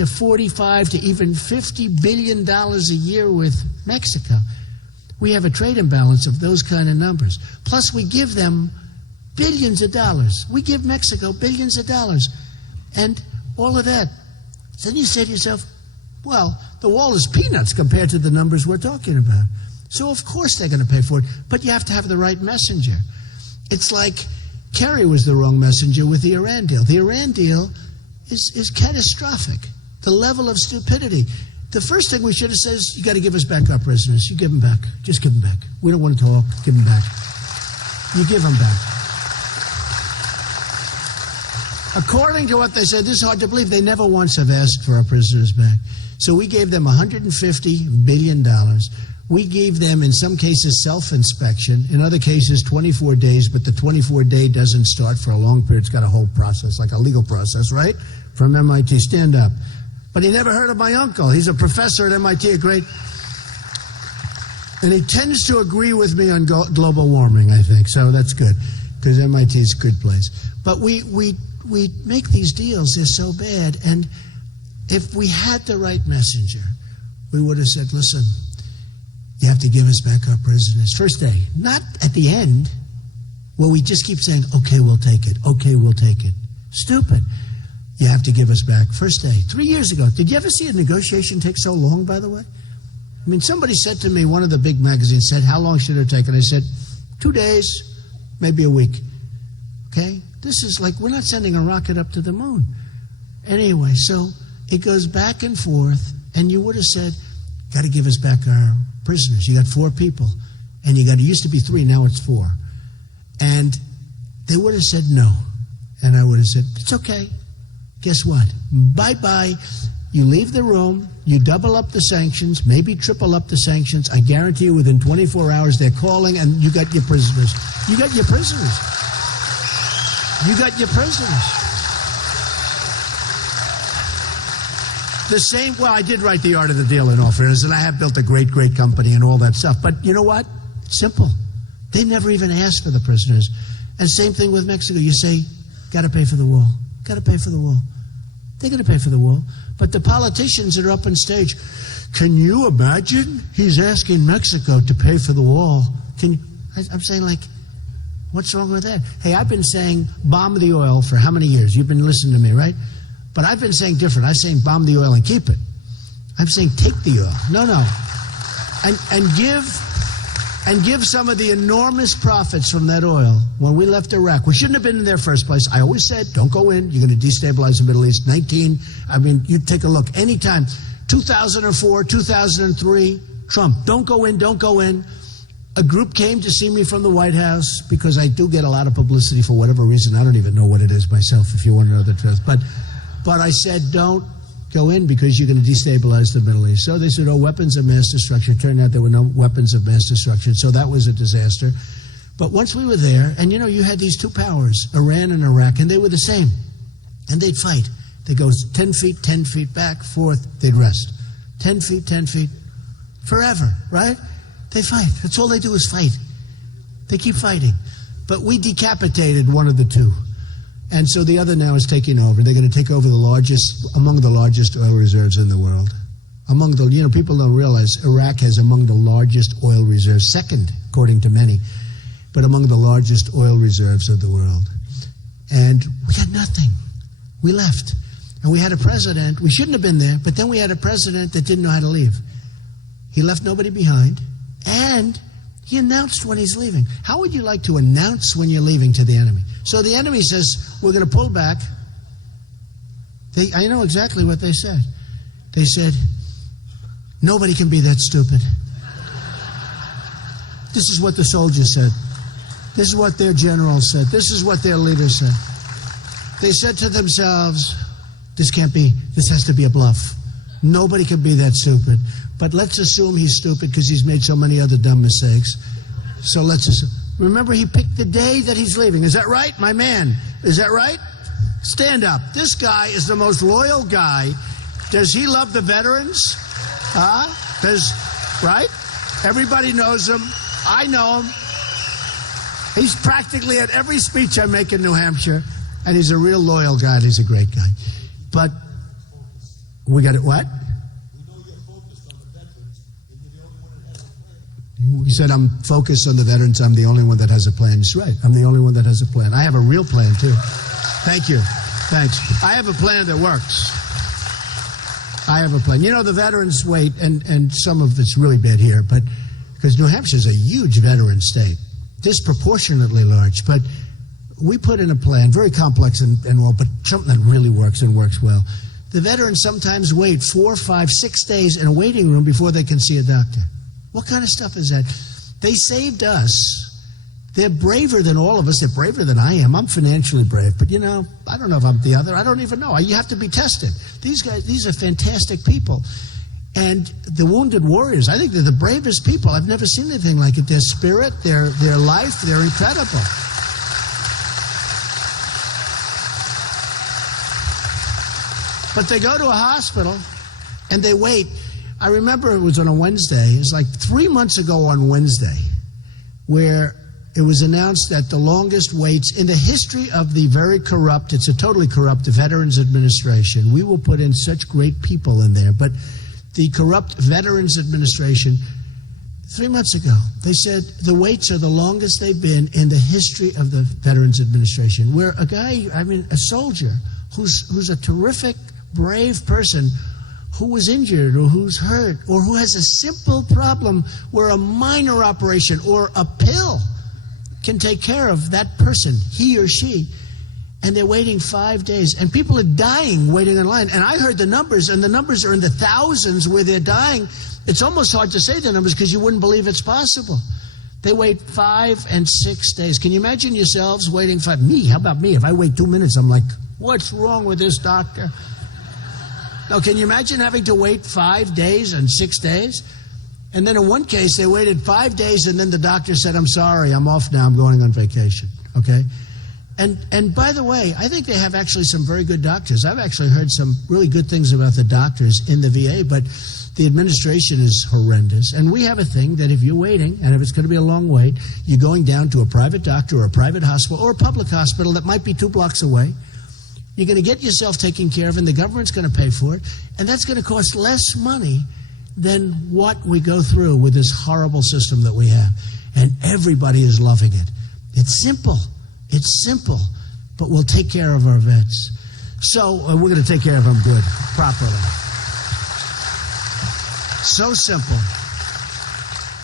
to 45 to even $50 billion a year with Mexico. We have a trade imbalance of those kind of numbers. Plus, we give them billions of dollars. We give Mexico billions of dollars. And all of that. Then you say to yourself, well, the wall is peanuts compared to the numbers we're talking about. So, of course, they're going to pay for it. But you have to have the right messenger. It's like Kerry was the wrong messenger with the Iran deal. The Iran deal is catastrophic. The level of stupidity. The first thing we should have said is, you got to give us back our prisoners. You give them back. Just give them back. We don't want to talk. Give them back. You give them back. According to what they said, this is hard to believe, they never once have asked for our prisoners back. So we gave them $150 billion. We gave them, in some cases, self-inspection. In other cases, 24 days, but the 24-day doesn't start for a long period. It's got a whole process, like a legal process, right? From MIT, stand up. But he never heard of my uncle. He's a professor at MIT, a great... And he tends to agree with me on global warming, I think. So that's good, because MIT is a good place. But we make these deals, they're so bad. And if we had the right messenger, we would have said, listen, you have to give us back our prisoners. First day, not at the end, where we just keep saying, okay, we'll take it. Okay, we'll take it. Stupid. You have to give us back. First day, 3 years ago. Did you ever see a negotiation take so long, by the way? I mean, somebody said to me, one of the big magazines said, how long should it take? And I said, 2 days, maybe a week. Okay? This is like, we're not sending a rocket up to the moon. Anyway, so it goes back and forth, and you would have said, got to give us back our prisoners. You got 4 people, and it used to be 3, now it's 4. And they would have said no. And I would have said, it's okay. Guess what? Bye-bye. You leave the room, you double up the sanctions, maybe triple up the sanctions. I guarantee you within 24 hours they're calling, and you got your prisoners. You got your prisoners. You got your prisoners. The same, well, I did write The Art of the Deal in all fairness, and I have built a great, great company and all that stuff. But you know what? It's simple. They never even asked for the prisoners. And same thing with Mexico. You say, got to pay for the wall. Got to pay for the wall. They're going to pay for the wall. But the politicians that are up on stage, can you imagine? He's asking Mexico to pay for the wall. I'm saying, like, what's wrong with that? Hey, I've been saying bomb the oil for how many years? You've been listening to me, right? But I've been saying different. I'm saying bomb the oil and keep it. I'm saying take the oil. No. And give some of the enormous profits from that oil. When we left Iraq, we shouldn't have been in there first place. I always said, don't go in. You're going to destabilize the Middle East. You take a look. Anytime. 2004, 2003, Trump, don't go in. A group came to see me from the White House because I do get a lot of publicity for whatever reason. I don't even know what it is myself, if you want to know the truth. But I said, don't go in because you're going to destabilize the Middle East. So they said, weapons of mass destruction. It turned out there were no weapons of mass destruction. So that was a disaster. But once we were there, and you had these 2 powers, Iran and Iraq, and they were the same. And they'd fight. They go 10 feet back, forth, they'd rest. 10 feet, forever, right? They fight. That's all they do is fight. They keep fighting. But we decapitated one of the 2. And so the other now is taking over. They're going to take over among the largest oil reserves in the world. People don't realize Iraq has among the largest oil reserves, second, according to many, but among the largest oil reserves of the world. And we had nothing. We left. And we had a president, we shouldn't have been there, but then we had a president that didn't know how to leave. He left nobody behind, and he announced when he's leaving. How would you like to announce when you're leaving to the enemy? So the enemy says, we're going to pull back. I know exactly what they said. They said, nobody can be that stupid. This is what the soldiers said. This is what their generals said. This is what their leaders said. They said to themselves, this has to be a bluff. Nobody can be that stupid. But let's assume he's stupid because he's made so many other dumb mistakes. So let's assume. Remember, he picked the day that he's leaving. Is that right, my man? Is that right? Stand up. This guy is the most loyal guy. Does he love the veterans? Right? Everybody knows him. I know him. He's practically at every speech I make in New Hampshire. And he's a real loyal guy, and he's a great guy. But We got it, what? We know you're focused on the veterans, and you're the only one that has a plan. He said, I'm focused on the veterans. I'm the only one that has a plan. He's right. I'm the only one that has a plan. I have a real plan, too. Thank you. Thanks. I have a plan that works. I have a plan. You know, the veterans wait, and some of it's really bad here, but because New Hampshire is a huge veteran state, disproportionately large, but we put in a plan, very complex and all, but something that really works and works well. The veterans sometimes wait 4, 5, 6 days in a waiting room before they can see a doctor. What kind of stuff is that? They saved us. They're braver than all of us. They're braver than I am. I'm financially brave, but you know, I don't know if I'm the other. I don't even know. You have to be tested. These guys, these are fantastic people. And the Wounded Warriors, I think they're the bravest people. I've never seen anything like it. Their spirit, their life, they're incredible. But they go to a hospital and they wait. I remember it was on a Wednesday. It was like 3 months ago on Wednesday, where it was announced that the longest waits in the history of the very corrupt, it's a totally corrupt Veterans Administration. We will put in such great people in there, but the corrupt Veterans Administration, 3 months ago, they said the waits are the longest they've been in the history of the Veterans Administration, where a guy, a soldier, who's a terrific, brave person, who was injured or who's hurt or who has a simple problem where a minor operation or a pill can take care of that person, he or she, and they're waiting 5 days, and people are dying waiting in line. And I heard the numbers, and the numbers are in the thousands where they're dying. It's almost hard to say the numbers because you wouldn't believe it's possible. They wait 5 and 6 days. Can you imagine yourselves waiting 5? Me, how about me? If I wait 2 minutes, I'm like, what's wrong with this doctor? Now, can you imagine having to wait 5 days and 6 days? And then in one case, they waited 5 days, and then the doctor said, I'm sorry, I'm off now, I'm going on vacation, okay? And by the way, I think they have actually some very good doctors. I've actually heard some really good things about the doctors in the VA, but the administration is horrendous. And we have a thing that if you're waiting, and if it's going to be a long wait, you're going down to a private doctor or a private hospital or a public hospital that might be 2 blocks away. You're going to get yourself taken care of, and the government's going to pay for it, and that's going to cost less money than what we go through with this horrible system that we have. And everybody is loving it. It's simple. It's simple, but we'll take care of our vets. So we're going to take care of them good, properly. So simple.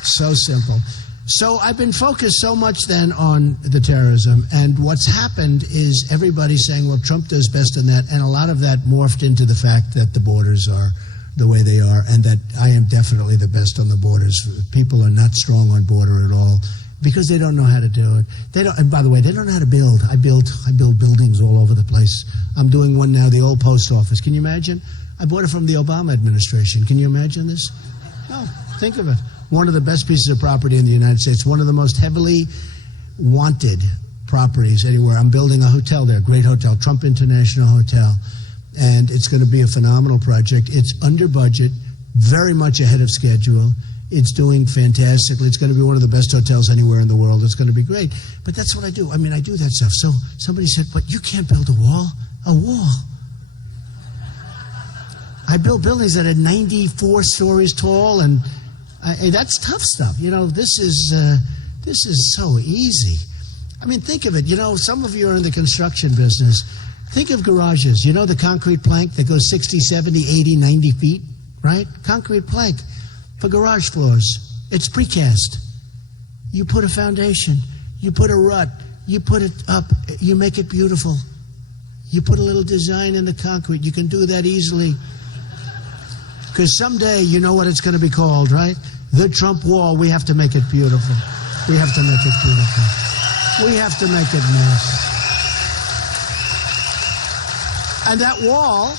So simple. So I've been focused so much then on the terrorism, and what's happened is everybody's saying, well, Trump does best in that, and a lot of that morphed into the fact that the borders are the way they are, and that I am definitely the best on the borders. People are not strong on border at all because they don't know how to do it. They don't, and by the way, they don't know how to build. I build buildings all over the place. I'm doing one now, the old post office. Can you imagine? I bought it from the Obama administration. Can you imagine this? No, think of it. One of the best pieces of property in the United States, one of the most heavily wanted properties anywhere. I'm building a hotel there, great hotel, Trump International Hotel, and it's going to be a phenomenal project. It's under budget, very much ahead of schedule. It's doing fantastically. It's going to be one of the best hotels anywhere in the world. It's going to be great. But that's what I do. I mean, I do that stuff. So somebody said, but you can't build a wall. A wall. I built buildings that are 94 stories tall, and that's tough stuff. You know, this is so easy. I mean, think of it. You know, some of you are in the construction business. Think of garages. You know the concrete plank that goes 60, 70, 80, 90 feet, right? Concrete plank for garage floors. It's precast. You put a foundation. You put a rut. You put it up. You make it beautiful. You put a little design in the concrete. You can do that easily. Because someday you know what it's going to be called, right? The Trump wall. We have to make it beautiful. We have to make it beautiful. We have to make it nice. And that wall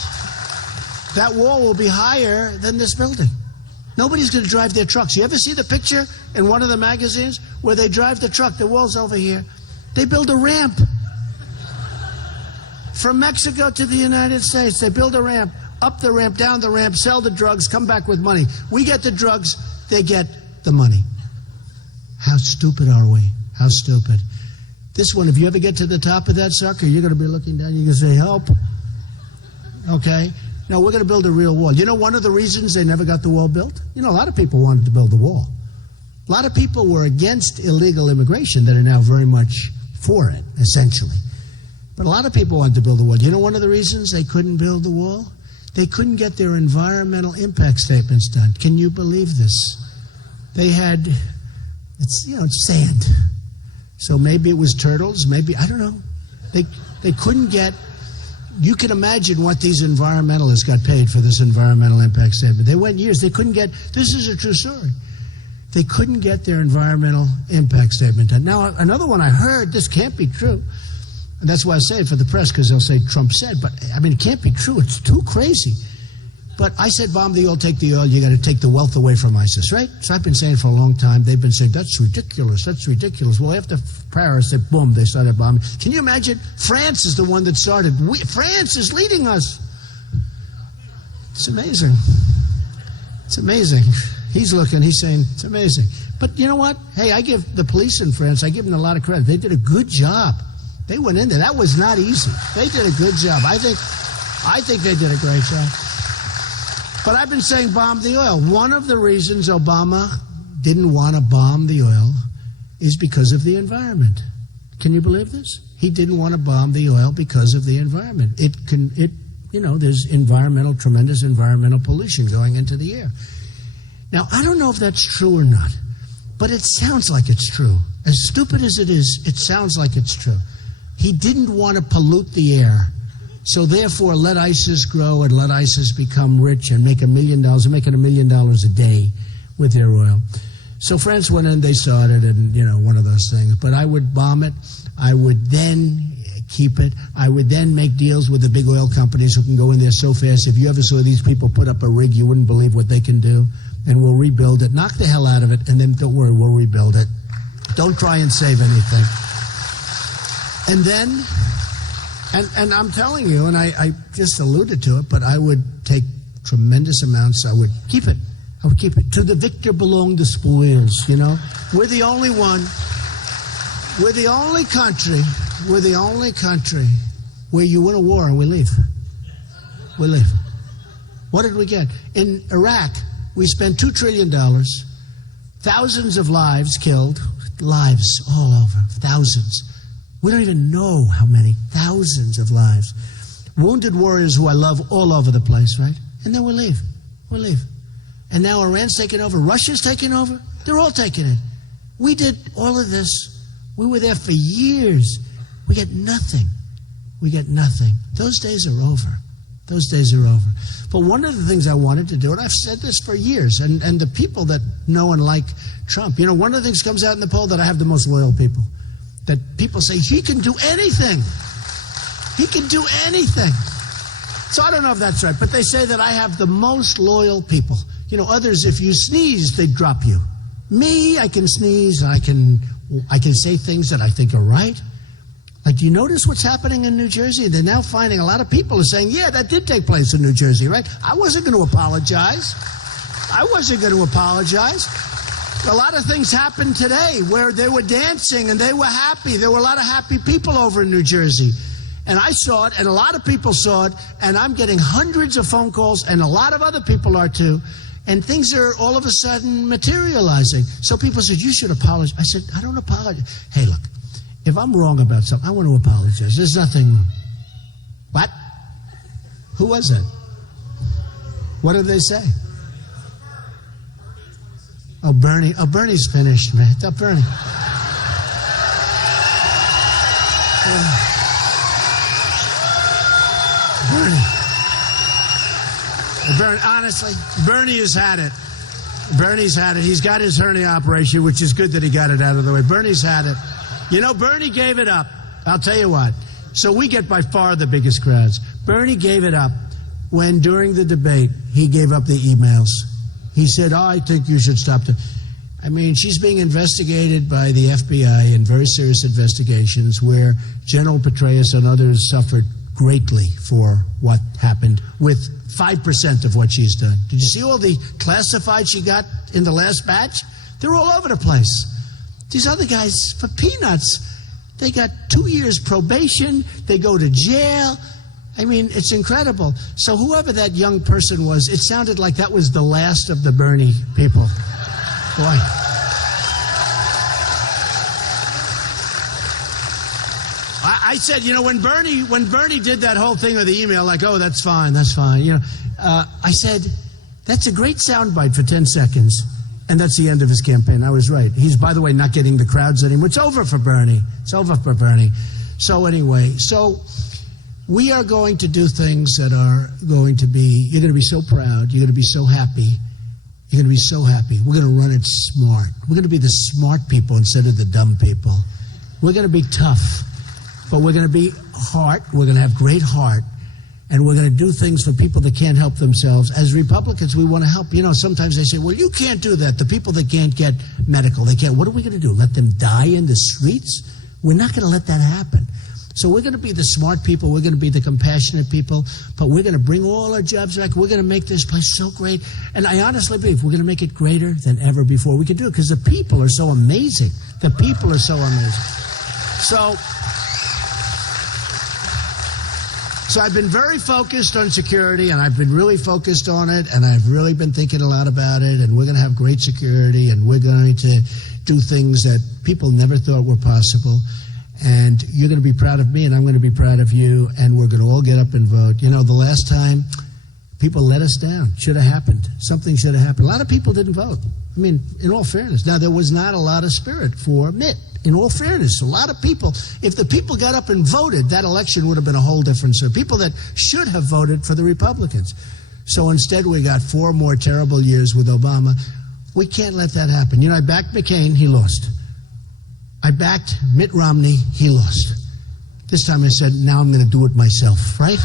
will be higher than this building. Nobody's going to drive their trucks. You ever see the picture in one of the magazines where they drive the truck? The wall's over here. They build a ramp. From Mexico to the United States, they build a ramp. Up the ramp, down the ramp, sell the drugs, come back with money. We get the drugs, they get the money. How stupid are we? How stupid. This one, if you ever get to the top of that sucker, you're going to be looking down, you're going to say, help. Okay? No, we're going to build a real wall. You know one of the reasons they never got the wall built? You know, a lot of people wanted to build the wall. A lot of people were against illegal immigration that are now very much for it, essentially. But a lot of people wanted to build the wall. You know one of the reasons they couldn't build the wall? They couldn't get their environmental impact statements done. Can you believe this? They had, it's sand. So maybe it was turtles, maybe, I don't know. They couldn't get, you can imagine what these environmentalists got paid for this environmental impact statement. They went years, they couldn't get, this is a true story. They couldn't get their environmental impact statement done. Now, another one I heard, this can't be true. And that's why I say it for the press, because they'll say Trump said. But, I mean, it can't be true. It's too crazy. But I said, bomb the oil, take the oil. You got to take the wealth away from ISIS, right? So I've been saying for a long time. They've been saying, that's ridiculous. That's ridiculous. Well, after Paris, boom, they started bombing. Can you imagine? France is the one that started. France is leading us. It's amazing. It's amazing. He's looking, he's saying, it's amazing. But you know what? Hey, I give the police in France, I give them a lot of credit. They did a good job. They went in there. That was not easy. They did a good job. I think they did a great job. But I've been saying bomb the oil. One of the reasons Obama didn't want to bomb the oil is because of the environment. Can you believe this? He didn't want to bomb the oil because of the environment. There's tremendous environmental pollution going into the air. Now, I don't know if that's true or not, but it sounds like it's true. As stupid as it is, it sounds like it's true. He didn't want to pollute the air, so therefore let ISIS grow and let ISIS become rich and make $1 million. They're making $1 million a day with their oil. So France went in, they saw it, and, one of those things. But I would bomb it. I would then keep it. I would then make deals with the big oil companies who can go in there so fast. If you ever saw these people put up a rig, you wouldn't believe what they can do. And we'll rebuild it. Knock the hell out of it, and then don't worry, we'll rebuild it. Don't try and save anything. And then, and I'm telling you, and I just alluded to it, but I would take tremendous amounts. I would keep it. I would keep it. To the victor belong the spoils, We're the only one. We're the only country where you win a war and we leave. We leave. What did we get? In Iraq, we spent $2 trillion, thousands of lives killed, lives all over, thousands. We don't even know how many, thousands of lives. Wounded warriors who I love all over the place, right? And then we'll leave. We'll leave. And now Iran's taking over. Russia's taking over. They're all taking it. We did all of this. We were there for years. We get nothing. We get nothing. Those days are over. Those days are over. But one of the things I wanted to do, and I've said this for years, and the people that know and like Trump, one of the things comes out in the poll that I have the most loyal people. That people say, he can do anything. He can do anything. So I don't know if that's right, but they say that I have the most loyal people. Others, if you sneeze, they drop you. Me, I can sneeze, I can say things that I think are right. Like, do you notice what's happening in New Jersey? They're now finding a lot of people are saying, yeah, that did take place in New Jersey, right? I wasn't going to apologize. A lot of things happened today where they were dancing and they were happy. There were a lot of happy people over in New Jersey. And I saw it, and a lot of people saw it, and I'm getting hundreds of phone calls, and a lot of other people are too. And things are all of a sudden materializing. So people said, you should apologize. I said, I don't apologize. Hey, look, if I'm wrong about something, I want to apologize. There's nothing wrong. What? Who was it? What did they say? Oh, Bernie. Oh, Bernie's finished, man. Oh, Bernie. Bernie, honestly, Bernie has had it. Bernie's had it. He's got his hernia operation, which is good that he got it out of the way. Bernie's had it. Bernie gave it up. I'll tell you what. So we get by far the biggest crowds. Bernie gave it up when, during the debate, he gave up the emails. He said, I think you should stop. She's being investigated by the FBI in very serious investigations where General Petraeus and others suffered greatly for what happened with 5% of what she's done. Did you see all the classified she got in the last batch? They're all over the place. These other guys, for peanuts, they got 2 years probation, they go to jail. I mean, it's incredible. So whoever that young person was, it sounded like that was the last of the Bernie people. Boy. I said, when Bernie did that whole thing with the email, like, oh, that's fine. I said, that's a great soundbite for 10 seconds. And that's the end of his campaign. I was right. He's, by the way, not getting the crowds anymore. It's over for Bernie. So anyway, we are going to do things that are going to be, you're going to be so proud. You're going to be so happy. You're going to be so happy. We're going to run it smart. We're going to be the smart people instead of the dumb people. We're going to be tough, but we're going to be heart. We're going to have great heart. And we're going to do things for people that can't help themselves. As Republicans, we want to help. Sometimes they say, well, you can't do that. The people that can't get medical, they can't. What are we going to do? Let them die in the streets? We're not going to let that happen. So we're going to be the smart people. We're going to be the compassionate people. But we're going to bring all our jobs back. We're going to make this place so great. And I honestly believe we're going to make it greater than ever before. We can do it because the people are so amazing. The people are so amazing. So I've been very focused on security, and I've been really focused on it, and I've really been thinking a lot about it, and we're going to have great security, and we're going to do things that people never thought were possible. And you're going to be proud of me, and I'm going to be proud of you, and we're going to all get up and vote. The last time, people let us down. Should have happened. Something should have happened. A lot of people didn't vote. I mean, in all fairness. Now, there was not a lot of spirit for Mitt. In all fairness, a lot of people, if the people got up and voted, that election would have been a whole different story. People that should have voted for the Republicans. So instead, we got 4 more terrible years with Obama. We can't let that happen. I backed McCain, he lost. I backed Mitt Romney, he lost. This time I said, now I'm going to do it myself, right?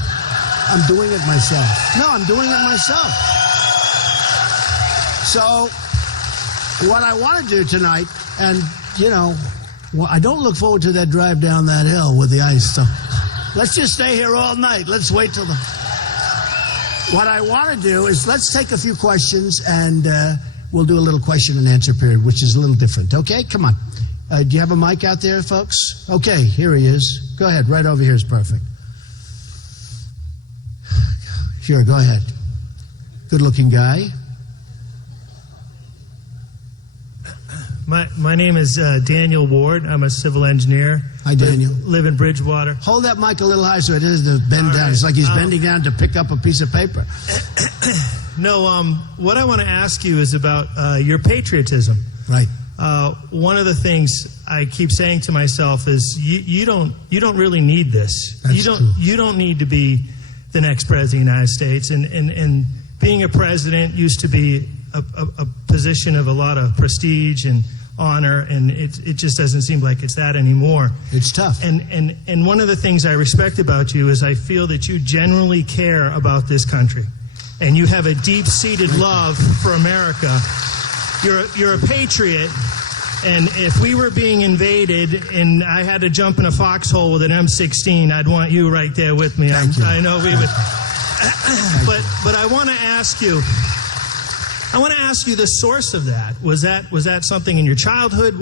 I'm doing it myself. No, I'm doing it myself. So what I want to do tonight, and, well, I don't look forward to that drive down that hill with the ice. So let's just stay here all night. Let's wait till What I want to do is let's take a few questions, and we'll do a little question and answer period, which is a little different. Okay? Come on. Do you have a mic out there, folks? Okay, here he is. Go ahead. Right over here is perfect. Sure, go ahead. Good-looking guy. My name is Daniel Ward. I'm a civil engineer. Hi, Daniel. Live in Bridgewater. Hold that mic a little higher so it doesn't bend down. It's like he's bending down to pick up a piece of paper. No, what I want to ask you is about your patriotism. Right. One of the things I keep saying to myself is you don't really need this. That's true. You don't need to be the next president of the United States. And being a president used to be a position of a lot of prestige and honor, and it just doesn't seem like it's that anymore. It's tough. And one of the things I respect about you is I feel that you genuinely care about this country, and you have a deep-seated love for America. You're a patriot, and if we were being invaded and I had to jump in a foxhole with an M16, I'd want you right there with me. I know we would. But I want to ask you. I want to ask you the source of that. Was that something in your childhood?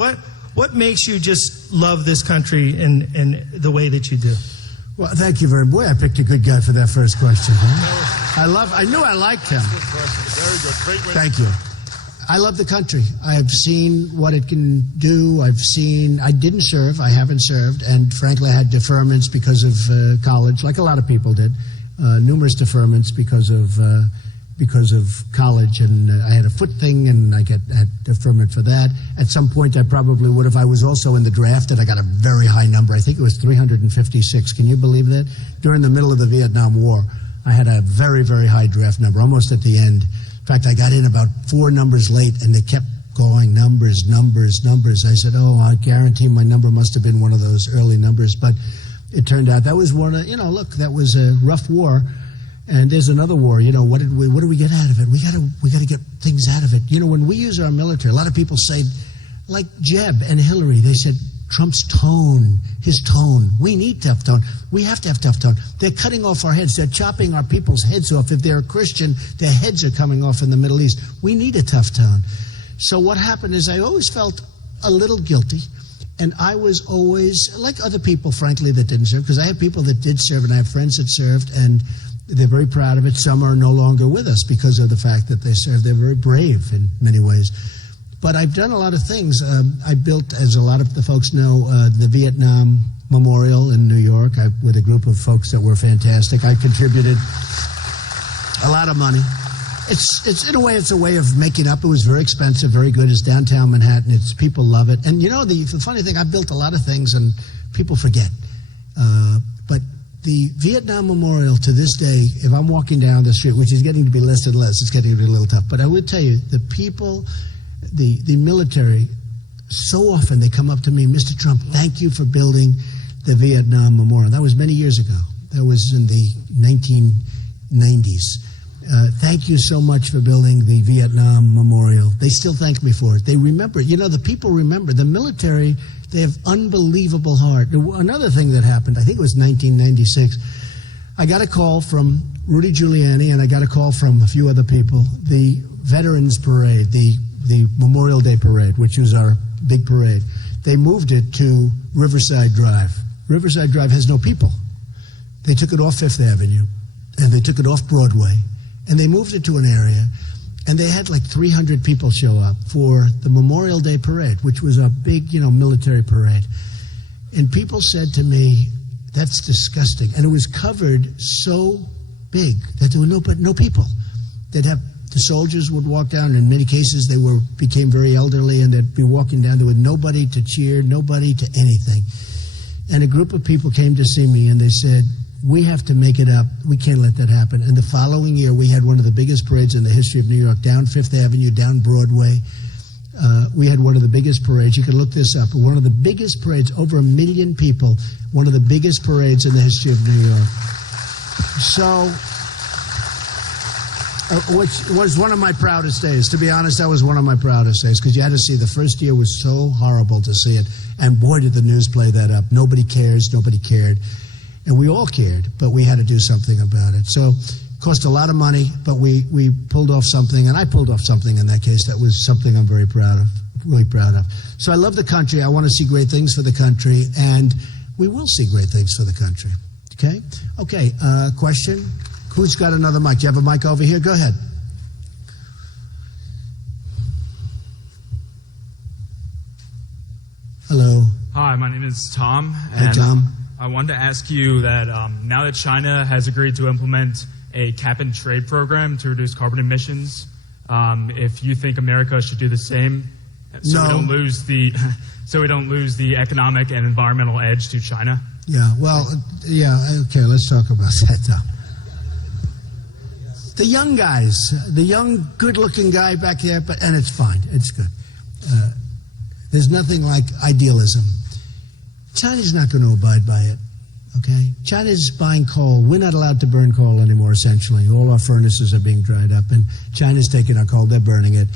What makes you just love this country in the way that you do? Well, thank you very much. Boy, I picked a good guy for that first question. Huh? I knew I liked him. Very good. Great way. Thank you. I love the country. I've seen what it can do. I didn't serve. I haven't served. And frankly, I had deferments because of college, like a lot of people did. Numerous deferments because of college, and I had a foot thing, and I had deferment for that. At some point, I probably would have. I was also in the draft, and I got a very high number. I think it was 356. Can you believe that? During the middle of the Vietnam War, I had a very, very high draft number, almost at the end. In fact, I got in about 4 numbers late, and they kept going, numbers. I said, I guarantee my number must have been one of those early numbers. But it turned out that was one of, look, that was a rough war. And there's another war. What do we get out of it? We got to get things out of it. When we use our military, a lot of people say, like Jeb and Hillary, they said Trump's tone, his tone. We need tough tone. We have to have tough tone. They're cutting off our heads. They're chopping our people's heads off. If they're a Christian, their heads are coming off in the Middle East. We need a tough tone. So what happened is I always felt a little guilty. And I was always, like other people, frankly, that didn't serve, because I have people that did serve, and I have friends that served, and they're very proud of it. Some are no longer with us because of the fact that they served. They're very brave in many ways. But I've done a lot of things. I built, as a lot of the folks know, the Vietnam Memorial in New York with a group of folks that were fantastic. I contributed a lot of money. It's in a way, it's a way of making up. It was very expensive, very good. It's downtown Manhattan. People love it. And the funny thing, I built a lot of things and people forget. But the Vietnam Memorial to this day, if I'm walking down the street, which is getting to be less and less, it's getting to be a little tough. But I would tell you, the people, the military, so often they come up to me, Mr. Trump, thank you for building the Vietnam Memorial. That was many years ago. That was in the 1990s. Thank you so much for building the Vietnam Memorial. They still thank me for it. They remember it. The people remember. The military, they have unbelievable heart. Another thing that happened, I think it was 1996, I got a call from Rudy Giuliani, and I got a call from a few other people. The Veterans Parade, the Memorial Day Parade, which was our big parade, they moved it to Riverside Drive. Riverside Drive has no people. They took it off Fifth Avenue, and they took it off Broadway. And they moved it to an area, and they had like 300 people show up for the Memorial Day Parade, which was a big, military parade. And people said to me, that's disgusting. And it was covered so big that there were no people. The soldiers would walk down, and in many cases they became very elderly, and they'd be walking down there with nobody to cheer, nobody to anything. And a group of people came to see me, and they said, we have to make it up. We can't let that happen. And the following year, we had one of the biggest parades in the history of New York, down Fifth Avenue, down Broadway. We had one of the biggest parades. You can look this up. One of the biggest parades, over 1 million people, one of the biggest parades in the history of New York. So, which was one of my proudest days. To be honest, that was one of my proudest days, because you had to see, the first year was so horrible to see it. And boy, did the news play that up. Nobody cares. Nobody cared. And we all cared, but we had to do something about it. So it cost a lot of money, but we pulled off something, and I pulled off something in that case that was something I'm very proud of, really proud of. So I love the country. I want to see great things for the country, and we will see great things for the country. Okay? Okay, question? Who's got another mic? Do you have a mic over here? Go ahead. Hello. Hi, my name is Tom. Hey, Tom. I wanted to ask you that now that China has agreed to implement a cap-and-trade program to reduce carbon emissions, if you think America should do the same, so we don't lose the economic and environmental edge to China. Yeah. Well. Yeah. Okay. Let's talk about that, Tom. The young guys, the young, good-looking guy back there, and it's fine. It's good. There's nothing like idealism. China's not going to abide by it, okay? China's buying coal. We're not allowed to burn coal anymore, essentially. All our furnaces are being dried up, and China's taking our coal. They're burning it.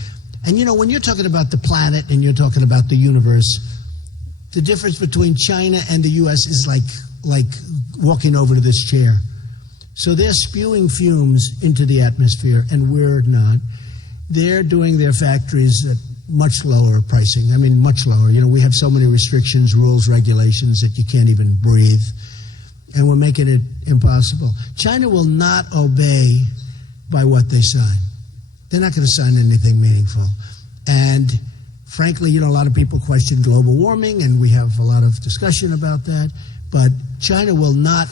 And, when you're talking about the planet and you're talking about the universe, the difference between China and the U.S. is like walking over to this chair. So they're spewing fumes into the atmosphere, and we're not. They're doing their factories at much lower pricing. I mean, much lower. We have so many restrictions, rules, regulations that you can't even breathe. And we're making it impossible. China will not obey by what they sign. They're not going to sign anything meaningful. And frankly, a lot of people question global warming, and we have a lot of discussion about that. But China will not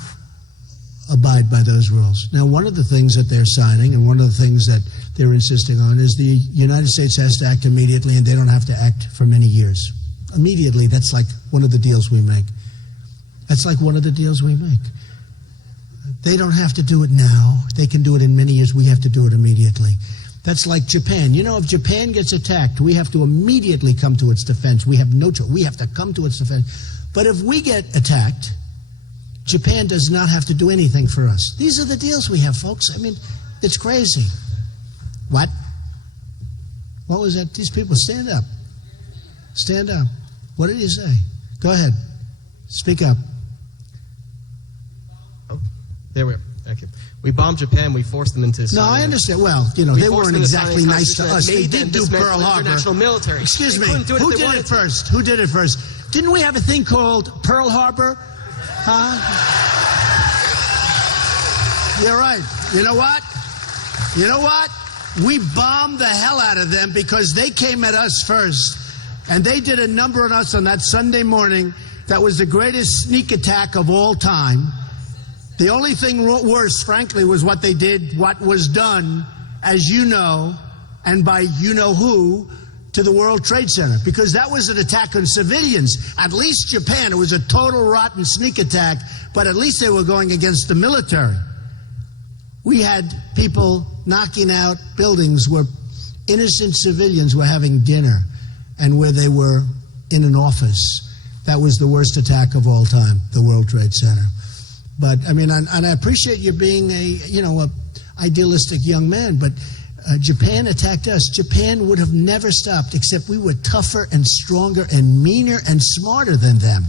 abide by those rules. Now, one of the things that they're signing, and one of the things that they're insisting on, is the United States has to act immediately, and they don't have to act for many years. Immediately, that's like one of the deals we make. That's like one of the deals we make. They don't have to do it now. They can do it in many years. We have to do it immediately. That's like Japan. If Japan gets attacked, we have to immediately come to its defense. We have no choice. We have to come to its defense. But if we get attacked, Japan does not have to do anything for us. These are the deals we have, folks. I mean, it's crazy. What? What was that? These people, stand up. Stand up. What did you say? Go ahead. Speak up. Oh, there we are. Thank you. We bombed Japan. We forced them into. No, I understand. Well, they weren't exactly nice to us. They did do Pearl Harbor. Military. Excuse me. Who did it first? Who did it first? Didn't we have a thing called Pearl Harbor? Huh? You're right. You know what? You know what? We bombed the hell out of them because they came at us first. And they did a number on us on that Sunday morning that was the greatest sneak attack of all time. The only thing worse, frankly, was what they did, what was done, as you know, and by you know who, to the World Trade Center. Because that was an attack on civilians. At least Japan, it was a total rotten sneak attack, but at least they were going against the military. We had people knocking out buildings where innocent civilians were having dinner and where they were in an office. That was the worst attack of all time, the World Trade Center. But, I mean, and I appreciate you being a idealistic young man, but Japan attacked us. Japan would have never stopped, except we were tougher and stronger and meaner and smarter than them.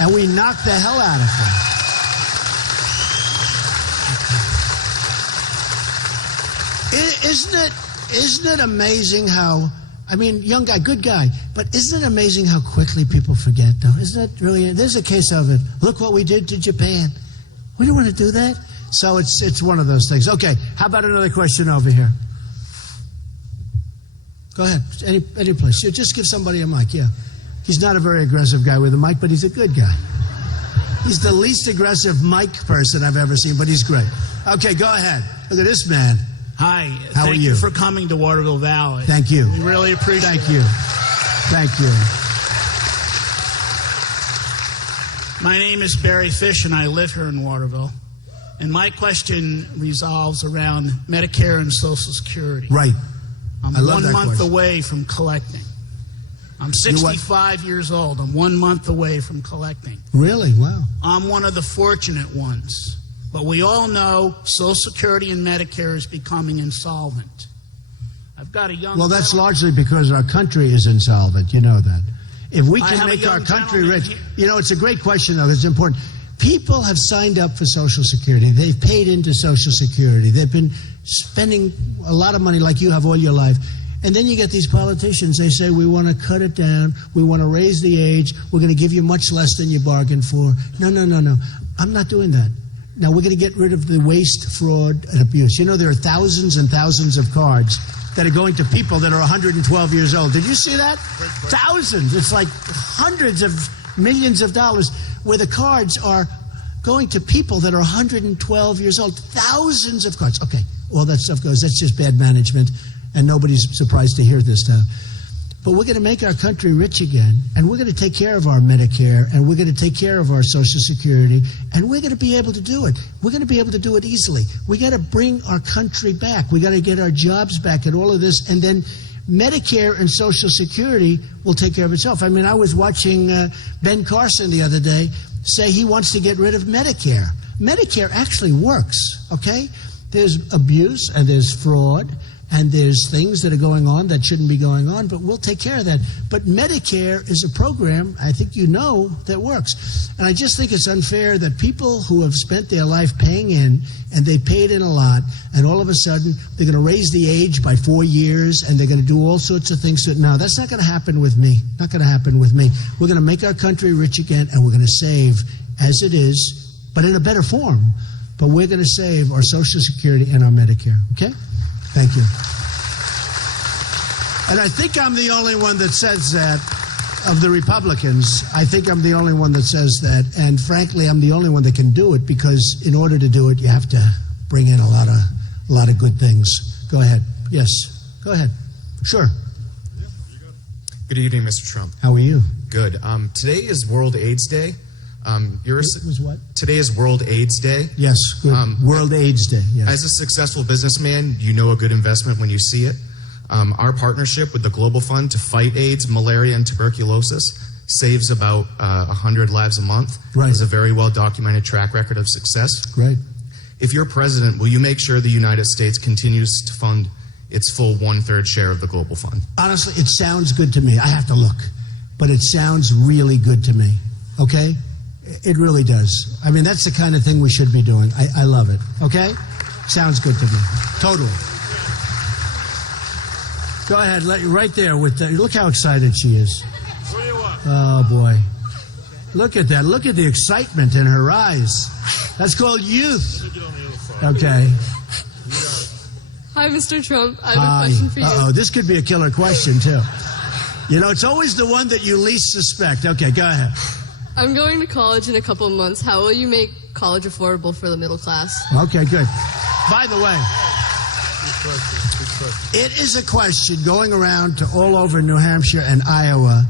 And we knocked the hell out of them. Isn't it amazing how, I mean, young guy, good guy, but isn't it amazing how quickly people forget, though? Isn't it really? There's a case of it. Look what we did to Japan. We don't want to do that. So it's one of those things. Okay, how about another question over here? Go ahead, any place. Just give somebody a mic, yeah. He's not a very aggressive guy with a mic, but he's a good guy. He's the least aggressive mic person I've ever seen, but he's great. Okay, go ahead. Look at this man. Hi. How are Thank you? you for coming to Waterville Valley. Thank you. We really appreciate it. Thank you. Thank you. My name is Barry Fish, and I live here in Waterville. And my question revolves around Medicare and Social Security. Right. I'm I love 1 that month question. away from collecting. I'm 65 years old. I'm 1 month away from collecting. Really? Wow. I'm one of the fortunate ones. But we all know Social Security and Medicare is becoming insolvent. I've got a young Well, that's gentleman- largely because our country is insolvent. You know that. If we I can have a make our young country gentleman rich, here. you know, it's a great question, though. It's important. People have signed up for Social Security. They've paid into Social Security. They've been spending a lot of money like you have all your life. And then you get these politicians. They say, we want to cut it down. We want to raise the age. We're going to give you much less than you bargained for. No. I'm not doing that. Now, we're going to get rid of the waste, fraud, and abuse. You know, there are thousands and thousands of cards that are going to people that are 112 years old. Did you see that? Thousands. It's like hundreds of millions of dollars where the cards are going to people that are 112 years old. Thousands of cards. Okay, all that stuff goes. That's just bad management, and nobody's surprised to hear this now. But we're going to make our country rich again, and we're going to take care of our Medicare, and we're going to take care of our Social Security, and we're going to be able to do it. We're going to be able to do it easily. We got to bring our country back. We got to get our jobs back and all of this, and then Medicare and Social Security will take care of itself. I mean, I was watching Ben Carson the other day say he wants to get rid of Medicare. Medicare actually works, okay? There's abuse and there's fraud and there's things that are going on that shouldn't be going on, but we'll take care of that. But Medicare is a program, I think you know, that works. And I just think it's unfair that people who have spent their life paying in, and they paid in a lot, and all of a sudden they're going to raise the age by 4 years, and they're going to do all sorts of things. No, that's not going to happen with me. Not going to happen with me. We're going to make our country rich again, and we're going to save as it is, but in a better form. But we're going to save our Social Security and our Medicare, okay? Thank you. And I think I'm the only one that says that of the Republicans. I think I'm the only one that says that. And frankly, I'm the only one that can do it because in order to do it, you have to bring in a lot of good things. Go ahead. Yes. Go ahead. Sure. Good evening, Mr. Trump. How are you? Good. Today is World AIDS Day. It was what? Today is World AIDS Day. Yes. Good. World AIDS Day. Yes. As a successful businessman, you know a good investment when you see it. Our partnership with the Global Fund to fight AIDS, malaria, and tuberculosis saves about 100 lives a month. Right. Has a very well-documented track record of success. Great. If you're president, will you make sure the United States continues to fund its full 1/3 share of the Global Fund? Honestly, it sounds good to me. I have to look. But it sounds really good to me. Okay? It really does. I mean, that's the kind of thing we should be doing. I love it. Okay? Sounds good to me. Totally. Go ahead. Right there. Look how excited she is. Oh, boy. Look at that. Look at the excitement in her eyes. That's called youth. Okay. Hi, Mr. Trump. I have a question for you. Uh-oh, this could be a killer question, too. You know, it's always the one that you least suspect. Okay, go ahead. I'm going to college in a couple of months. How will you make college affordable for the middle class? Okay, good. By the way, it is a question going around to all over New Hampshire and Iowa,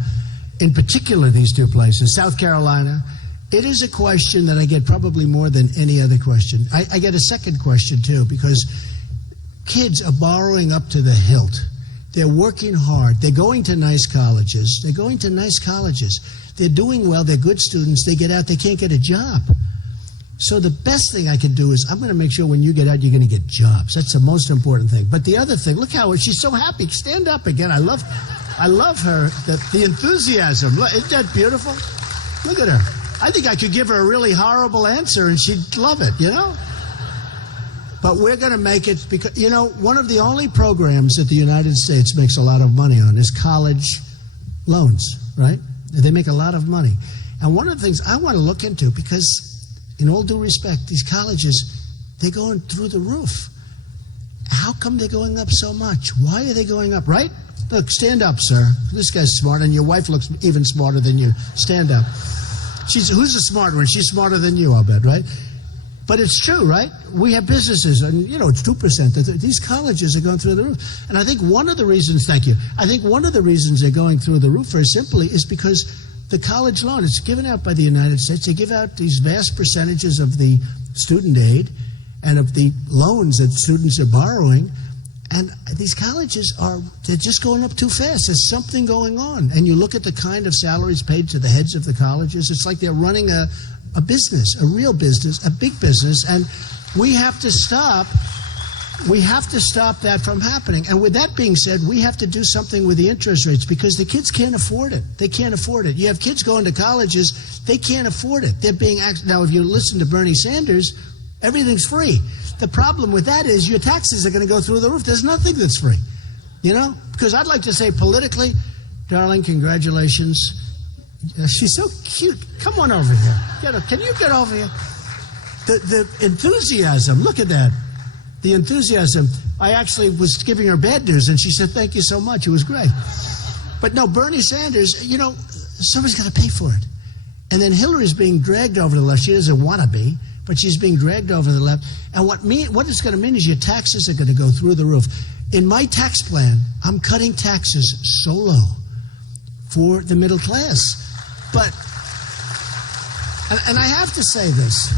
in particular these two places, South Carolina. It is a question that I get probably more than any other question. I get a second question, too, because kids are borrowing up to the hilt. They're working hard. They're going to nice colleges. They're doing well. They're good students. They get out. They can't get a job. So the best thing I can do is I'm going to make sure when you get out, you're going to get jobs. That's the most important thing. But the other thing, look how she's so happy. Stand up again. I love her, the enthusiasm. Isn't that beautiful? Look at her. I think I could give her a really horrible answer and she'd love it, you know? But we're going to make it because, you know, one of the only programs that the United States makes a lot of money on is college loans, right? They make a lot of money. And one of the things I want to look into, because in all due respect, these colleges, they're going through the roof. How come they're going up so much? Why are they going up, right? Look, stand up, sir. This guy's smart, and your wife looks even smarter than you. Stand up. Who's the smart one? She's smarter than you, I'll bet, right? But it's true, right? We have businesses, and, you know, it's 2%. These colleges are going through the roof. And I think one of the reasons, thank you, I think one of the reasons they're going through the roof very simply is because the college loan, it's given out by the United States. They give out these vast percentages of the student aid and of the loans that students are borrowing. And these colleges they're just going up too fast. There's something going on. And you look at the kind of salaries paid to the heads of the colleges, it's like they're running a business, a real business, a big business, and we have to stop that from happening. And with that being said, we have to do something with the interest rates because the kids can't afford it. They can't afford it. You have kids going to colleges, they can't afford it. Now, if you listen to Bernie Sanders, everything's free. The problem with that is your taxes are going to go through the roof. There's nothing that's free, you know? Because I'd like to say politically, darling, congratulations. She's so cute. Come on over here. Can you get over here? The enthusiasm. Look at that. The enthusiasm. I actually was giving her bad news, and she said, thank you so much. It was great. But no, Bernie Sanders, you know, somebody's got to pay for it. And then Hillary's being dragged over to the left. She doesn't want to be, but she's being dragged over to the left. And what it's going to mean is your taxes are going to go through the roof. In my tax plan, I'm cutting taxes so low for the middle class. But, and I have to say this,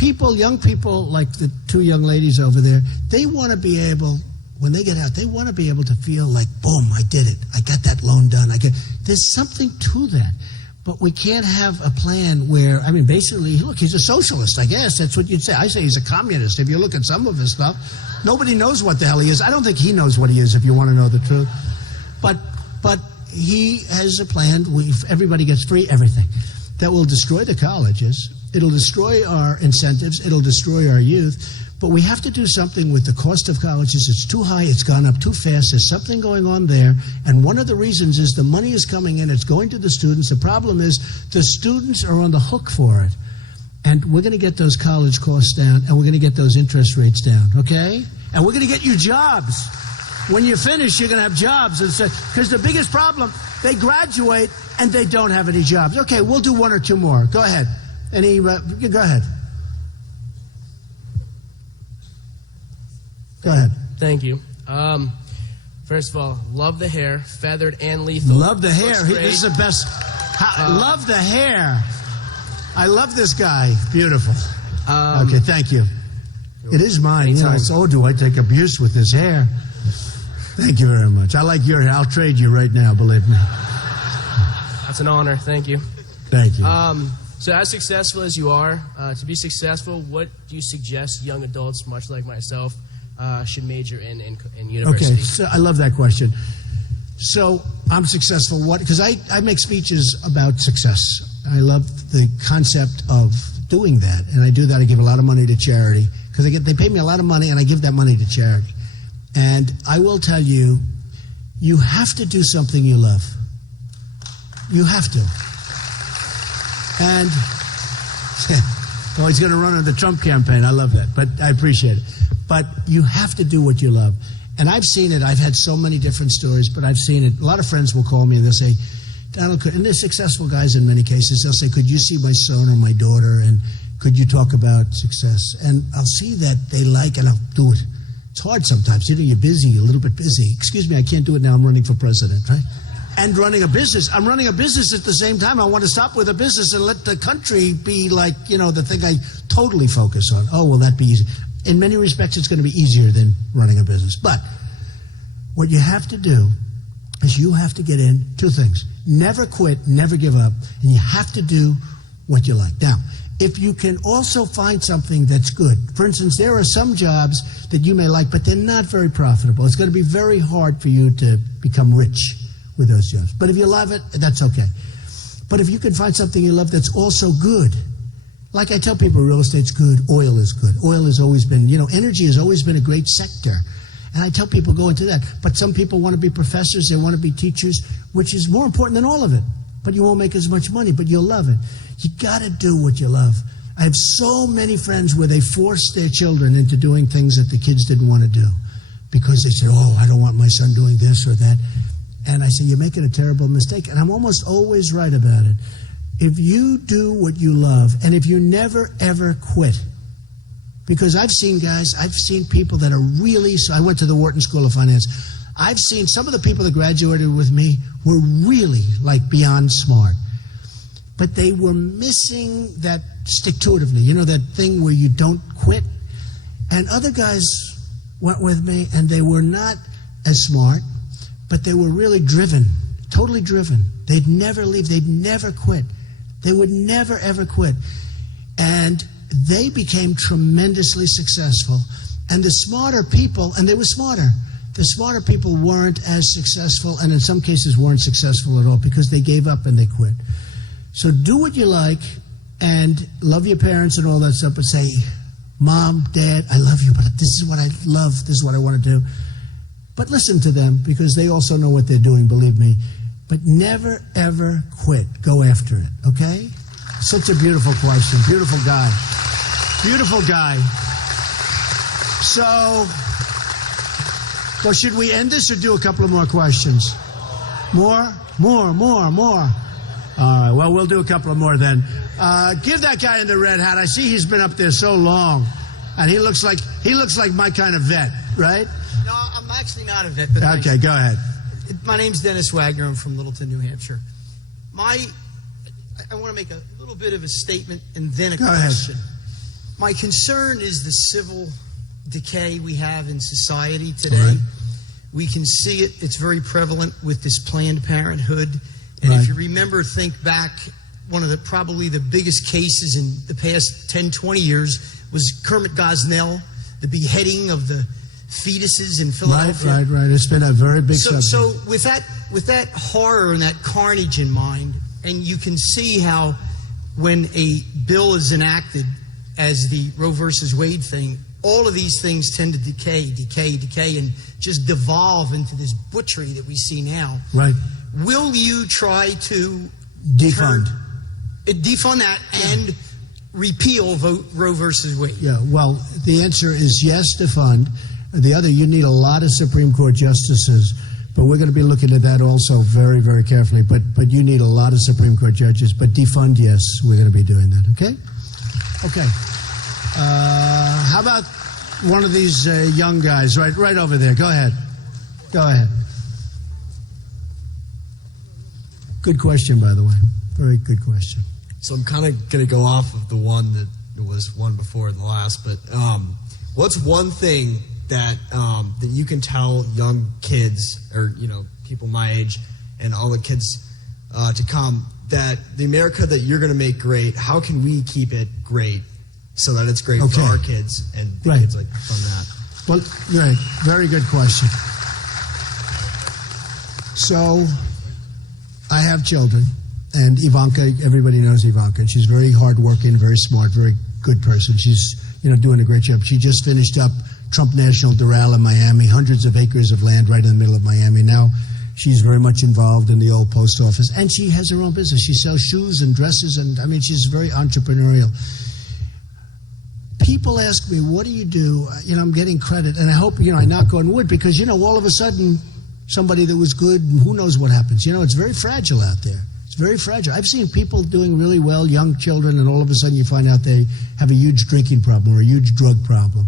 young people like the two young ladies over there, they want to be able, when they get out, they want to be able to feel like, boom, I did it. I got that loan done. There's something to that. But we can't have a plan where, I mean, basically, look, he's a socialist, I guess. That's what you'd say. I say he's a communist. If you look at some of his stuff, nobody knows what the hell he is. I don't think he knows what he is, if you want to know the truth. But he has a plan. Everybody gets free everything. That will destroy the colleges. It'll destroy our incentives. It'll destroy our youth. But we have to do something with the cost of colleges. It's too high. It's gone up too fast. There's something going on there. And one of the reasons is the money is coming in. It's going to the students. The problem is the students are on the hook for it. And we're going to get those college costs down, and we're going to get those interest rates down, okay? And we're going to get you jobs. When you finish, you're going to have jobs. Because the biggest problem, they graduate and they don't have any jobs. Okay, we'll do one or two more. Go ahead. Go ahead. Go ahead. Thank you. First of all, love the hair, feathered and lethal. Love the hair. This is the best. Love the hair. I love this guy. Beautiful. Okay, thank you. It is mine. You know, so do I take abuse with this hair. Thank you very much. I like your hair. I'll trade you right now, believe me. That's an honor. Thank you. Thank you. So as successful as you are, to be successful, what do you suggest young adults, much like myself, should major in university? Okay, so I love that question. So I'm successful. What? Because I make speeches about success. I love the concept of doing that, and I do that. I give a lot of money to charity because they pay me a lot of money, and I give that money to charity. And I will tell you, you have to do something you love. You have to. And, well, he's going to run on the Trump campaign. I love that, but I appreciate it. But you have to do what you love. And I've seen it. I've had so many different stories, but I've seen it. A lot of friends will call me and they'll say, Donald, and they're successful guys in many cases. They'll say, could you see my son or my daughter, and could you talk about success? And I'll see that they like, and I'll do it. It's hard sometimes. You know, you're busy, you're a little bit busy. Excuse me, I can't do it now. I'm running for president, right? And running a business. I'm running a business at the same time. I want to stop with a business and let the country be like, you know, the thing I totally focus on. Oh, will that be easy? In many respects, it's going to be easier than running a business. But what you have to do is you have to get in two things. Never quit, never give up, and you have to do what you like. Now, if you can also find something that's good. For instance, there are some jobs that you may like, but they're not very profitable. It's going to be very hard for you to become rich with those jobs. But if you love it, that's okay. But if you can find something you love that's also good, like I tell people, real estate's good, oil is good. Oil has always been, you know, energy has always been a great sector. And I tell people, go into that. But some people want to be professors, they want to be teachers, which is more important than all of it. But you won't make as much money, but you'll love it. You got to do what you love. I have so many friends where they forced their children into doing things that the kids didn't want to do because they said, oh, I don't want my son doing this or that. And I say, you're making a terrible mistake. And I'm almost always right about it. If you do what you love, and if you never, ever quit, because I've seen guys, I've seen people that are really, so I went to the Wharton School of Finance. I've seen some of the people that graduated with me were really like beyond smart. But they were missing that stick-to-itively, you know, that thing where you don't quit. And other guys went with me, and they were not as smart, but they were really driven, totally driven. They'd never leave. They'd never quit. They would never, ever quit. And they became tremendously successful. And the smarter people, and they were smarter, the smarter people weren't as successful, and in some cases weren't successful at all because they gave up and they quit. So do what you like and love your parents and all that stuff, but say, Mom, Dad, I love you, but this is what I love, this is what I want to do. But listen to them because they also know what they're doing, believe me. But never, ever quit. Go after it, okay? Such a beautiful question. Beautiful guy. Beautiful guy. So, well, should we end this or do a couple of more questions? More? All right, well, we'll do a couple of more then. Give that guy in the red hat. I see he's been up there so long, and he looks like my kind of vet, right? No, I'm actually not a vet. But okay, go ahead. My name's Dennis Wagner. I'm from Littleton, New Hampshire. I want to make a little bit of a statement and then a question. My concern is the civil decay we have in society today. Right. We can see it. It's very prevalent with this Planned Parenthood. And if you remember, think back, one of probably the biggest cases in the past 10, 20 years was Kermit Gosnell, the beheading of the fetuses in Philadelphia. Right. It's been a very big subject. So with that horror and that carnage in mind, and you can see how when a bill is enacted as the Roe versus Wade thing, all of these things tend to decay, and just devolve into this butchery that we see now. Right. Will you try to defund that and repeal Roe versus Wade? Yeah, well, the answer is yes, defund. The other, you need a lot of Supreme Court justices, but we're going to be looking at that also very, very carefully. But you need a lot of Supreme Court judges. But defund, yes, we're going to be doing that, okay? Okay. How about one of these young guys right over there? Go ahead. Good question, by the way. Very good question. So I'm kind of going to go off of the one that was one before the last, but what's one thing that that you can tell young kids or people my age and all the kids to come that the America that you're going to make great, how can we keep it great so that it's great for our kids and the kids like from that? Well, right. Very good question. So I have children, and Ivanka, everybody knows Ivanka. She's very hardworking, very smart, very good person. She's doing a great job. She just finished up Trump National Doral in Miami, hundreds of acres of land right in the middle of Miami. Now She's very much involved in the old post office, and she has her own business. She sells shoes and dresses, and I mean, she's very entrepreneurial. People ask me, what do you do? You know, I'm getting credit, and I hope, you know, I knock on wood, because, you know, all of a sudden, somebody that was good, who knows what happens. You know, it's very fragile out there. It's very fragile. I've seen people doing really well, young children, and all of a sudden you find out they have a huge drinking problem or a huge drug problem.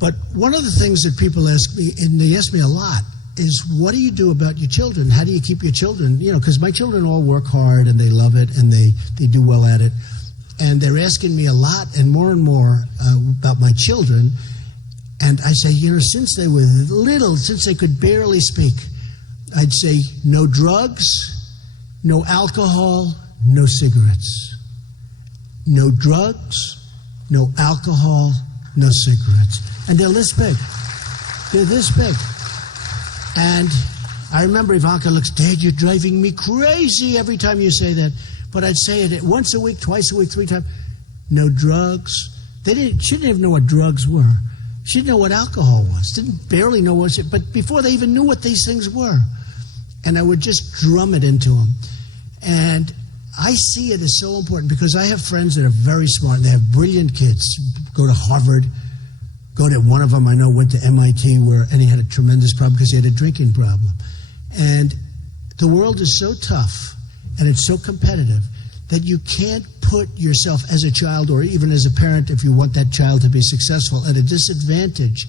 But one of the things that people ask me, and they ask me a lot, is what do you do about your children? How do you keep your children? You know, because my children all work hard and they love it and they do well at it. And they're asking me a lot and more about my children. And I say, you know, since they were little, since they could barely speak, I'd say no drugs, no alcohol, no cigarettes. No drugs, no alcohol, no cigarettes. And they're this big. They're this big. And I remember Ivanka looks, Dad, you're driving me crazy every time you say that. But I'd say it once a week, twice a week, 3 times. No drugs. She didn't even know what drugs were. She didn't know what alcohol was. Didn't barely know what it was. But before they even knew what these things were. And I would just drum it into them. And I see it as so important because I have friends that are very smart and they have brilliant kids. Go to Harvard. One of them I know went to MIT and he had a tremendous problem because he had a drinking problem. And the world is so tough and it's so competitive that you can't put yourself as a child or even as a parent, if you want that child to be successful, at a disadvantage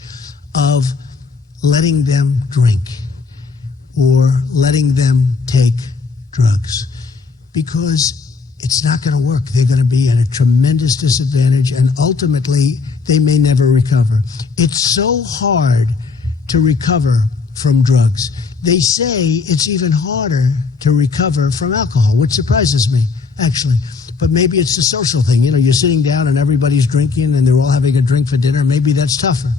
of letting them drink or letting them take drugs, because it's not going to work. They're going to be at a tremendous disadvantage, and ultimately they may never recover. It's so hard to recover from drugs. They say it's even harder to recover from alcohol, which surprises me, actually. But maybe it's the social thing. You know, you're sitting down and everybody's drinking and they're all having a drink for dinner. Maybe that's tougher.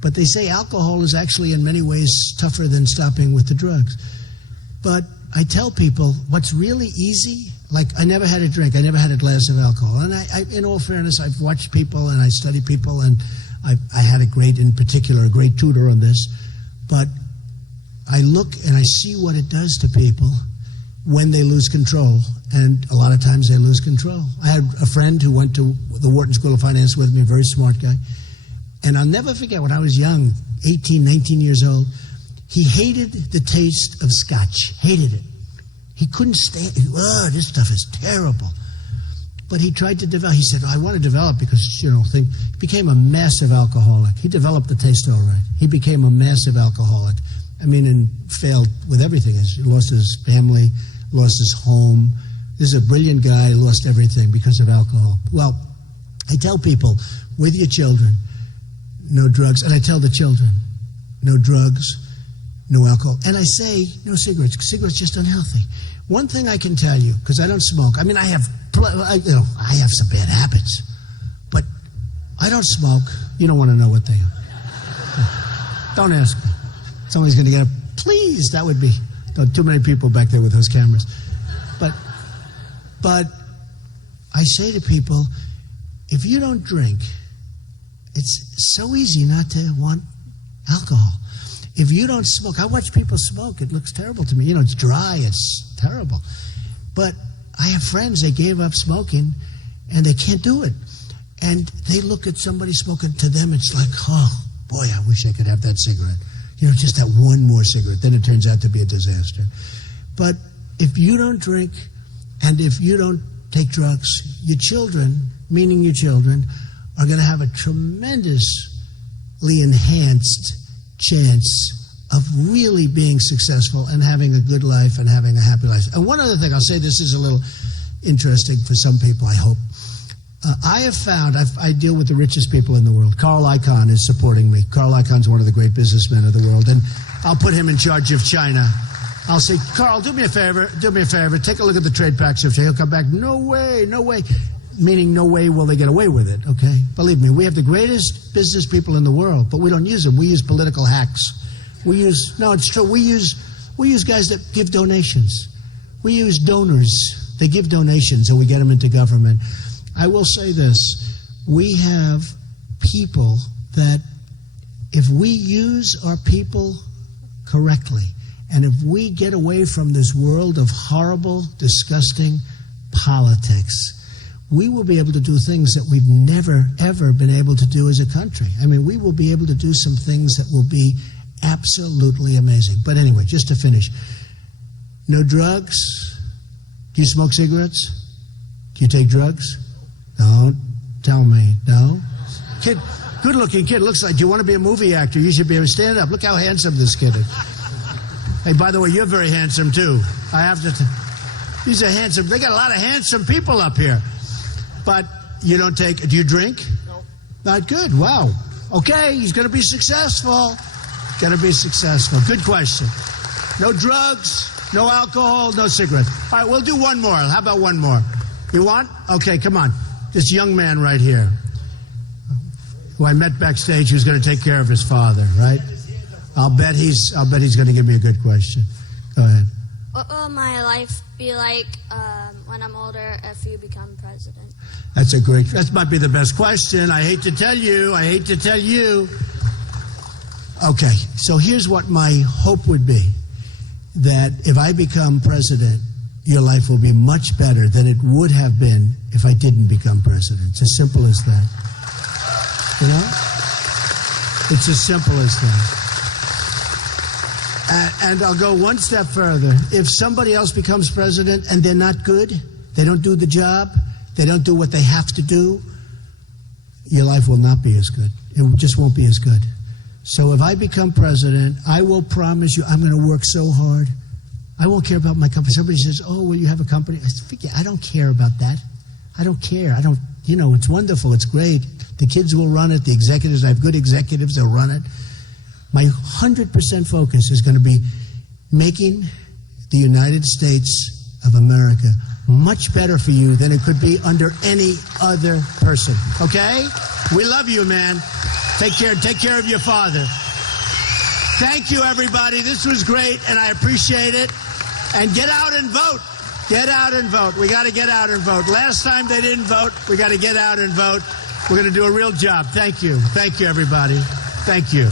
But they say alcohol is actually in many ways tougher than stopping with the drugs. But I tell people what's really easy, like I never had a drink. I never had a glass of alcohol. And I in all fairness, I've watched people and I study people, and I had a great tutor on this. But I look and I see what it does to people when they lose control. And a lot of times they lose control. I had a friend who went to the Wharton School of Finance with me, a very smart guy. And I'll never forget when I was young, 18, 19 years old, he hated the taste of scotch. Hated it. He couldn't stand it. Oh, this stuff is terrible. But he tried to develop. He said, I want to develop because, you know, he became a massive alcoholic. He developed the taste all right. He became a massive alcoholic. I mean, and failed with everything. He lost his family, lost his home. This is a brilliant guy, lost everything because of alcohol. Well, I tell people, with your children, no drugs. And I tell the children, no drugs, no alcohol. And I say, no cigarettes. Cigarettes are just unhealthy. One thing I can tell you, because I don't smoke. I mean, I have some bad habits. But I don't smoke. You don't want to know what they are. Don't ask me. Somebody's going to get up. Please, that would be too many people back there with those cameras. But I say to people, if you don't drink, it's so easy not to want alcohol. If you don't smoke, I watch people smoke. It looks terrible to me. You know, it's dry. It's terrible. But I have friends, they gave up smoking, and they can't do it. And they look at somebody smoking. To them, it's like, oh, boy, I wish I could have that cigarette. You know, just that one more cigarette. Then it turns out to be a disaster. But if you don't drink and if you don't take drugs, your children, meaning your children, are going to have a tremendously enhanced chance of really being successful and having a good life and having a happy life. And one other thing, I'll say this is a little interesting for some people, I hope. I have found, I deal with the richest people in the world. Carl Icahn is supporting me. Carl Icahn's one of the great businessmen of the world, and I'll put him in charge of China. I'll say, Carl, do me a favor, take a look at the trade pacts of China. He'll come back, no way, meaning no way will they get away with it, okay? Believe me, we have the greatest business people in the world, but we don't use them. We use political hacks. It's true, we use guys that give donations. We use donors. They give donations and we get them into government. I will say this, we have people that if we use our people correctly And if we get away from this world of horrible, disgusting politics, we will be able to do things that we've never, ever been able to do as a country. I mean, we will be able to do some things that will be absolutely amazing. But anyway, just to finish, no drugs. Do you smoke cigarettes? Do you take drugs? Don't tell me. No? Kid, good-looking kid. Looks like, do you want to be a movie actor? You should be able to stand up. Look how handsome this kid is. Hey, by the way, you're very handsome, too. I have to... These are handsome. They got a lot of handsome people up here. But you don't take... Do you drink? No. Not good. Wow. Okay, he's going to be successful. Going to be successful. Good question. No drugs, no alcohol, no cigarettes. All right, we'll do one more. How about one more? You want? Okay, come on. This young man right here, who I met backstage, who's going to take care of his father, right? I'll bet he's going to give me a good question. Go ahead. What will my life be like when I'm older if you become president? That might be the best question. I hate to tell you. Okay, so here's what my hope would be. That if I become president, your life will be much better than it would have been if I didn't become president. It's as simple as that. You know? It's as simple as that. And I'll go one step further. If somebody else becomes president and they're not good, they don't do the job, they don't do what they have to do, your life will not be as good. It just won't be as good. So if I become president, I will promise you I'm going to work so hard. I won't care about my company. Somebody says, oh, will you have a company? I don't care about that. I don't care. It's wonderful. It's great. The kids will run it. The executives, I have good executives, they'll run it. My 100% focus is going to be making the United States of America much better for you than it could be under any other person. Okay? We love you, man. Take care of your father. Thank you, everybody. This was great, and I appreciate it. And get out and vote. Get out and vote. We got to get out and vote. Last time they didn't vote. We got to get out and vote. We're going to do a real job. Thank you. Thank you, everybody. Thank you.